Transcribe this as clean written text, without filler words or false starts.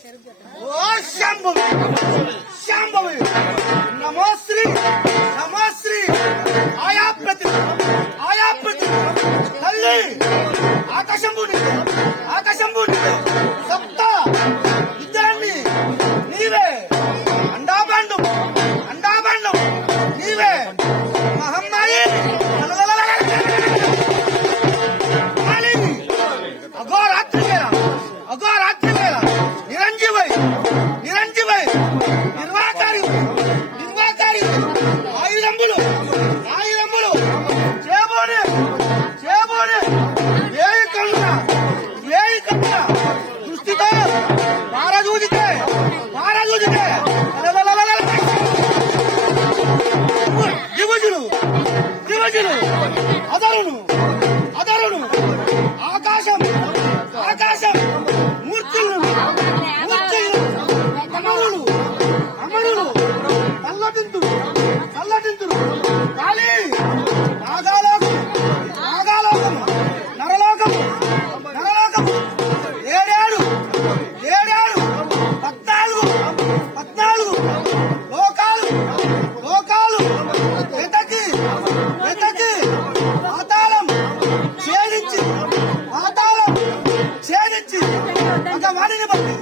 ఓ శాంభవి శాంభవి నమోశ్రీ నమోశ్రీ ఆయా ప్రతి తల్లి ఆకాశంభుని సప్త విద్యాన్ని నీవే అండాబండం నీవే మహమ్మాయి అఘోరాత్రి వేళ నిరంజీవై నిర్వాకారి ఆయుధంబులు చేబోనే వేయి కన్నుల దృష్టితో పారదూదితే దివజులు అదరును ఆకాశం మూర్తులు అమరులు చల్లటింతులు కాళీ నాగాలోకము నరలోకము ఏడేడు 14 లోకాలు వెతకి పాతాళం ఛేదించి ఒక వాడిని బట్టి